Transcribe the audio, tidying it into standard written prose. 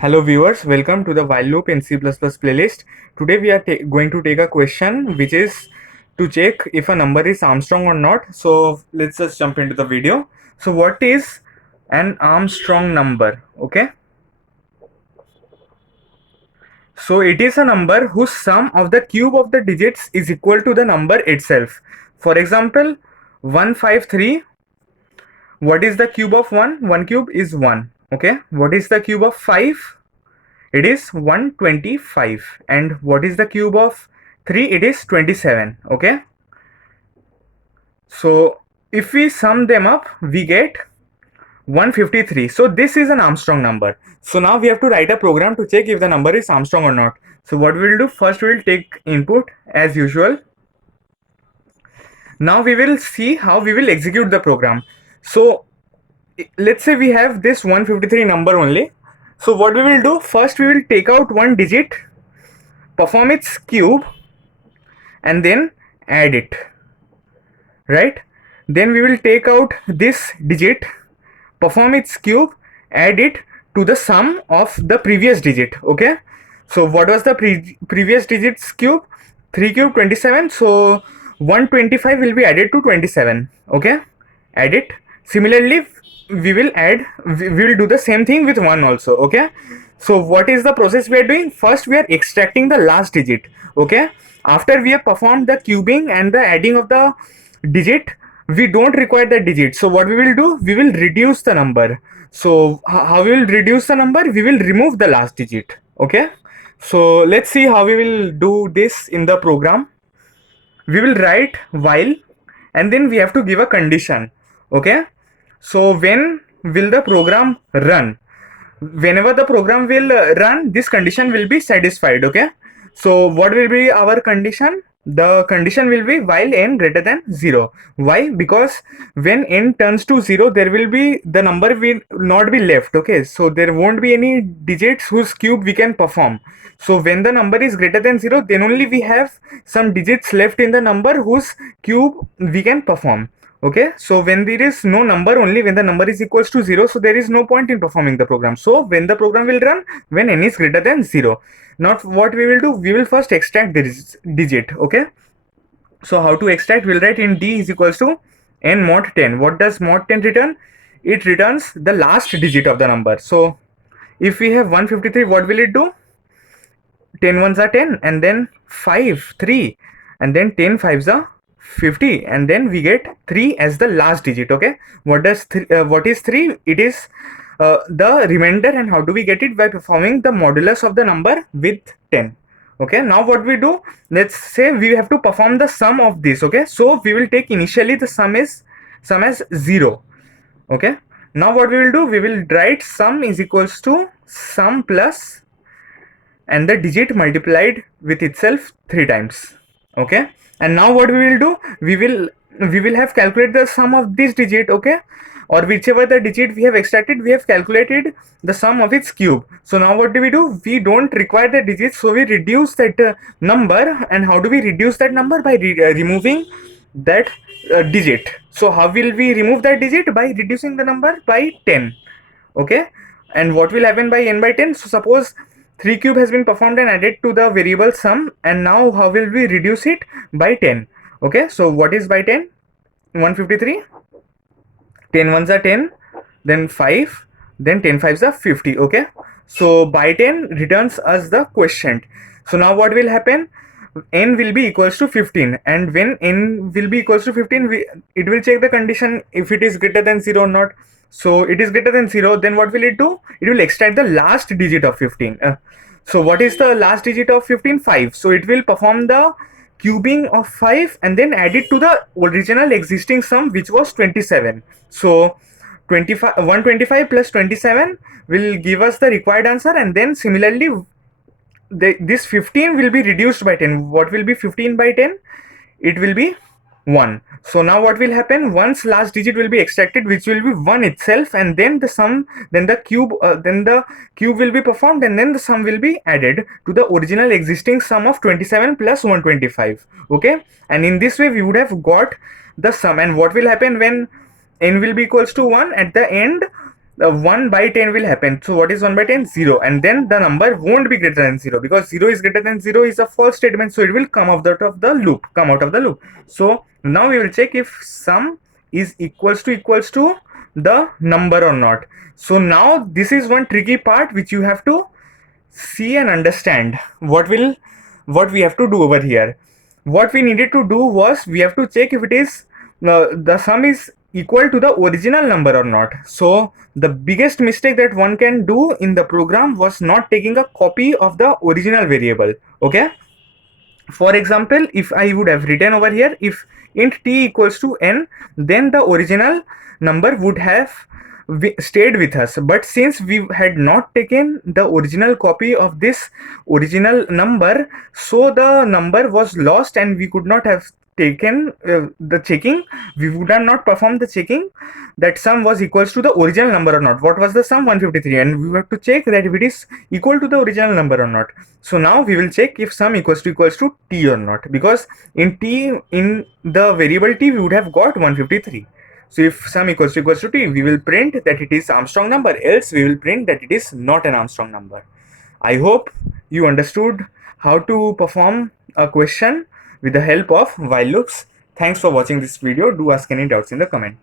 Hello viewers, welcome to the while loop in C++ playlist. Today we are going to take a question which is to check if a number is Armstrong or not. So let's just jump into the video. So what is an Armstrong number? Okay. So it is a number whose sum of the cube of the digits is equal to the number itself. For example, 153. What is the cube of 1? 1 cube is 1. Okay. What is the cube of 5? It is 125. And what is the cube of 3? It is 27. Okay, so if we sum them up we get 153. So this is an Armstrong number. So now we have to write a program to check if the number is Armstrong or not. So what we will do, first we will take input as usual. Now we will see how we will execute the program. So let's say we have this 153 number only. So what we will do, first we will take out one digit, perform its cube, and then add it, right? Then we will take out this digit, perform its cube, add it to the sum of the previous digit. Okay, so what was the previous digit's cube? 3 cube 27, so 125 will be added to 27. Okay, add it. Similarly we will do the same thing with 1 also. Okay, so what is the process we are doing? First we are extracting the last digit. Okay, after we have performed the cubing and the adding of the digit, we don't require the digit. So what we will do, we will reduce the number. So how we will reduce the number? We will remove the last digit. Okay, so let's see how we will do this in the program. We will write while, and then we have to give a condition. Okay, so when will the program run? Whenever the program will run, this condition will be satisfied. Okay, so what will be our condition? The condition will be while n greater than 0. Why? Because when n turns to 0, there will be, the number will not be left. Okay, so there won't be any digits whose cube we can perform. So when the number is greater than 0, then only we have some digits left in the number whose cube we can perform. Okay, so when there is no number, only when the number is equals to 0, so there is no point in performing the program. So when the program will run, when n is greater than 0. Now what we will do, we will first extract this digit. Okay, so how to extract? We'll write in d is equals to n mod 10. What does mod 10 return? It returns the last digit of the number. So if we have 153, what will it do? 10 ones are 10, and then 5 3, and then 10 fives are 50, and then we get 3 as the last digit. Okay, what is 3? It is the remainder. And how do we get it? By performing the modulus of the number with 10. Okay, now what we do, let's say we have to perform the sum of this. Okay, so we will take initially the sum as 0. Okay, now what we will do, we will write sum is equals to sum plus and the digit multiplied with itself 3 times. Okay, and now what we will do, we will have calculated the sum of this digit. Okay, or whichever the digit we have extracted, we have calculated the sum of its cube. So now what do? We don't require the digits, so we reduce that number. And how do we reduce that number? By removing that digit. So how will we remove that digit? By reducing the number by 10. Okay, and what will happen by n by 10? So suppose 3 cube has been performed and added to the variable sum, and now how will we reduce it? By 10. Okay, so what is by 10? 153. 10 ones are 10, then 5, then 10 fives are 50. Okay, so by 10 returns us the quotient. So now what will happen? N will be equals to 15, and when n will be equals to 15, it will check the condition if it is greater than 0 or not. So it is greater than 0, then what will it do? It will extract the last digit of 15. So what is the last digit of 15? 5. So it will perform the cubing of 5 and then add it to the original existing sum, which was 27. So 125 plus 27 will give us the required answer, and then similarly this 15 will be reduced by 10. What will be 15 by 10? It will be 1. So now what will happen? Once last digit will be extracted, which will be 1 itself, and then the sum, then the cube will be performed, and then the sum will be added to the original existing sum of 27 plus 125. Okay, and in this way we would have got the sum. And what will happen when n will be equals to 1? At the end, the 1 by 10 will happen. So what is 1 by 10? 0. And then the number won't be greater than 0, because 0 is greater than 0 is a false statement, so it will come out of the loop, So now we will check if sum is equals to the number or not. So now this is one tricky part which you have to see and understand. What we have to do over here. What we needed to do was, we have to check if it is the sum is equal to the original number or not. So the biggest mistake that one can do in the program was not taking a copy of the original variable. Okay, for example, if I would have written over here, if int t equals to n, then the original number would have stayed with us. But since we had not taken the original copy of this original number, so the number was lost and we could not have taken the checking. We would have not performed the checking that sum was equals to the original number or not. What was the sum? 153, and we have to check that if it is equal to the original number or not. So now we will check if sum equals to t or not, because in t, in the variable t, we would have got 153. So if sum equals to t, we will print that it is Armstrong number, else we will print that it is not an Armstrong number. I hope you understood how to perform a question with the help of while loops. Thanks for watching this video. Do ask any doubts in the comment.